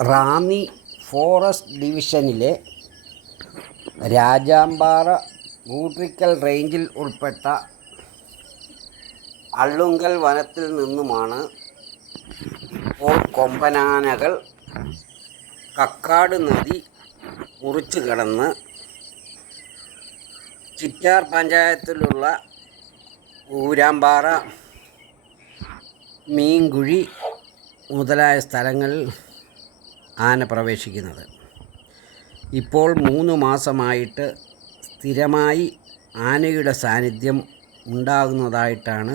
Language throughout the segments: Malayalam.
റാന്നി ഫോറസ്റ്റ് ഡിവിഷനിലെ രാജാമ്പാറ ഗൂട്രിക്കൽ റേഞ്ചിൽ ഉൾപ്പെട്ട അള്ളുങ്കൽ വനത്തിൽ നിന്നുമാണ് ഇപ്പോൾ കൊമ്പനാനകൾ കക്കാട് നദി മുറിച്ചു കടന്ന് ചിറ്റാർ പഞ്ചായത്തിലുള്ള ഊരാമ്പാറ മീൻകുഴി മുതലായ സ്ഥലങ്ങളിൽ ആന പ്രവേശിക്കുന്നത്. ഇപ്പോൾ മൂന്ന് മാസമായിട്ട് സ്ഥിരമായി ആനയുടെ സാന്നിധ്യം ഉണ്ടാകുന്നതായിട്ടാണ്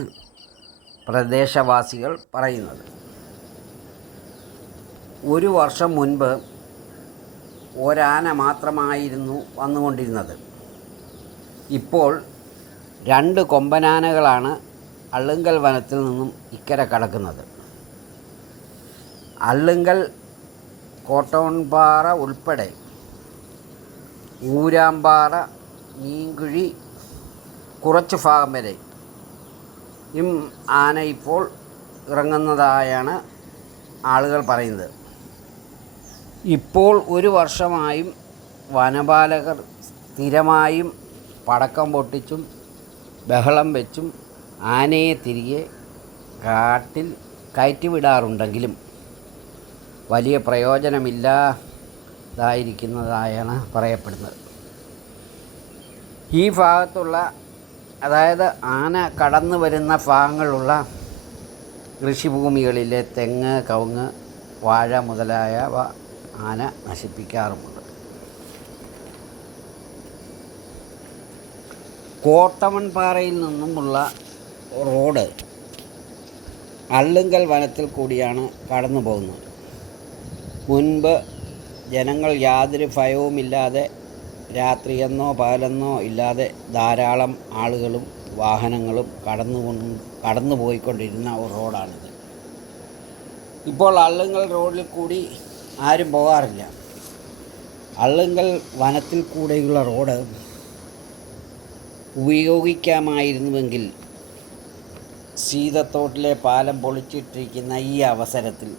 പ്രദേശവാസികൾ പറയുന്നത്. ഒരു വർഷം മുൻപ് ഒരാന മാത്രമായിരുന്നു വന്നുകൊണ്ടിരുന്നത്. ഇപ്പോൾ രണ്ട് കൊമ്പനാനകളാണ് അള്ളുങ്കൽ വനത്തിൽ നിന്നും ഇക്കരെ കടക്കുന്നത്. അള്ളുങ്കൽ കോട്ടോൺപാറ ഉൾപ്പെടെ. ഊരാമ്പാറ മീൻകുഴി കുറച്ച് ഭാഗം വരെ. യും ആന ഇപ്പോൾ ഇറങ്ങുന്നതായാണ് ആളുകൾ പറയുന്നത്. ഇപ്പോൾ ഒരു വർഷമായും വനപാലകർ സ്ഥിരമായും പടക്കം പൊട്ടിച്ചും ബഹളം വെച്ചും ആനയെ തിരികെ കാട്ടിൽ കയറ്റിവിടാറുണ്ടെങ്കിലും വലിയ പ്രയോജനമില്ലാതായിരിക്കുന്നതായാണ് പറയപ്പെടുന്നത്. ഈ ഭാഗത്തുള്ള അതായത് ആന കടന്നു വരുന്ന ഭാഗങ്ങളുള്ള കൃഷിഭൂമികളിലെ തെങ്ങ് കവുങ്ങ് വാഴ മുതലായവ ആന നശിപ്പിക്കാറുമുണ്ട്. കോട്ടമൺപാറയിൽ നിന്നുമുള്ള റോഡ് അള്ളുങ്കൽ വനത്തിൽ കൂടിയാണ് കടന്നു പോകുന്നത് മുൻപ് ജനങ്ങൾ യാതൊരു ഭയവുമില്ലാതെ രാത്രിയെന്നോ പകലെന്നോ ഇല്ലാതെ ധാരാളം ആളുകളും വാഹനങ്ങളും കടന്നു കടന്നു പോയിക്കൊണ്ടിരുന്ന ഒരു റോഡാണിത്. ഇപ്പോൾ അള്ളുങ്കൽ റോഡിൽ കൂടി ആരും പോകാറില്ല. അള്ളുങ്കൽ വനത്തിൽ കൂടെയുള്ള റോഡ് ഉപയോഗിക്കാമായിരുന്നുവെങ്കിൽ സീതത്തോട്ടിലെ പാലം പൊളിച്ചിട്ടിരിക്കുന്ന ഈ അവസരത്തിൽ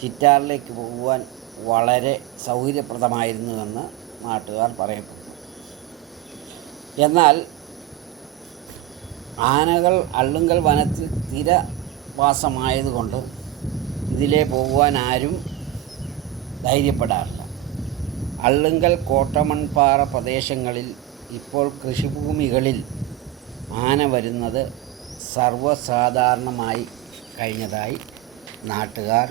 ചിറ്റാറിലേക്ക് പോകുവാൻ വളരെ സൗകര്യപ്രദമായിരുന്നുവെന്ന് നാട്ടുകാർ പറയപ്പെടുന്നു. എന്നാൽ ആനകൾ അള്ളുങ്കൽ വനത്തിൽ സ്ഥിരവാസമായതുകൊണ്ട് ഇതിലെ പോകുവാൻ ആരും ധൈര്യപ്പെടാറില്ല. അള്ളുങ്കൽ കോട്ടമൺപാറ പ്രദേശങ്ങളിൽ ഇപ്പോൾ കൃഷിഭൂമികളിൽ ആന വരുന്നത് സർവസാധാരണമായി കഴിഞ്ഞതായി നാട്ടുകാർ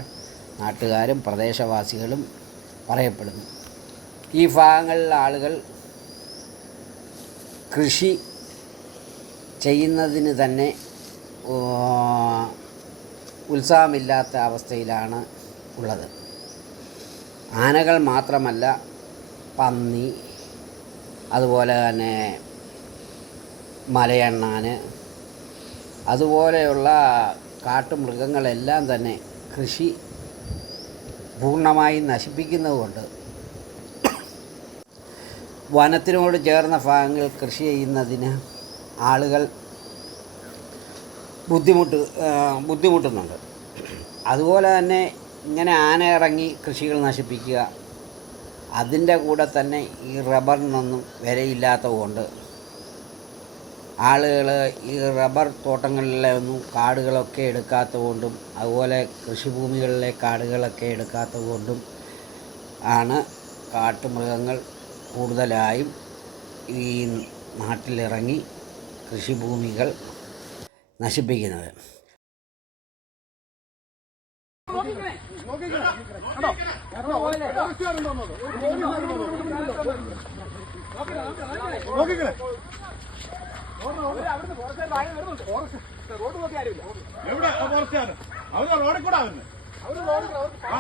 നാട്ടുകാരും പ്രദേശവാസികളും പറയപ്പെടുന്നു. ഈ ഭാഗങ്ങളിലെ ആളുകൾ കൃഷി ചെയ്യുന്നതിന് തന്നെ ഉത്സാഹമില്ലാത്ത അവസ്ഥയിലാണ് ഉള്ളത്. ആനകൾ മാത്രമല്ല പന്നി അതുപോലെ തന്നെ മലയണ്ണാൻ അതുപോലെയുള്ള കാട്ടുമൃഗങ്ങളെല്ലാം തന്നെ കൃഷി പൂർണമായും നശിപ്പിക്കുന്നതുകൊണ്ട് വനത്തിനോട് ചേർന്ന ഭാഗങ്ങൾ കൃഷി ചെയ്യുന്നതിന് ആളുകൾ ബുദ്ധിമുട്ട് ബുദ്ധിമുട്ടുന്നുണ്ട്. അതുപോലെ തന്നെ ഇങ്ങനെ ആന ഇറങ്ങി കൃഷികൾ നശിപ്പിക്കുക അതിന്റെ കൂടെ തന്നെ ഈ റബ്ബറിനൊന്നും വിലയില്ലാത്തതുകൊണ്ട് ആളുകൾ ഈ റബ്ബർ തോട്ടങ്ങളിലെ ഒന്നും കാടുകളൊക്കെ എടുക്കാത്തതുകൊണ്ടും അതുപോലെ കൃഷിഭൂമികളിലെ കാടുകളൊക്കെ എടുക്കാത്തതുകൊണ്ടും ആണ് കാട്ടുമൃഗങ്ങൾ കൂടുതലായും ഈ നാട്ടിലിറങ്ങി കൃഷിഭൂമികൾ നശിപ്പിക്കുന്നത്. എവിടെ ഫോറസ്റ്റുകാരൻ അവർ റോഡിൽ കൂടെ അവന് ആ.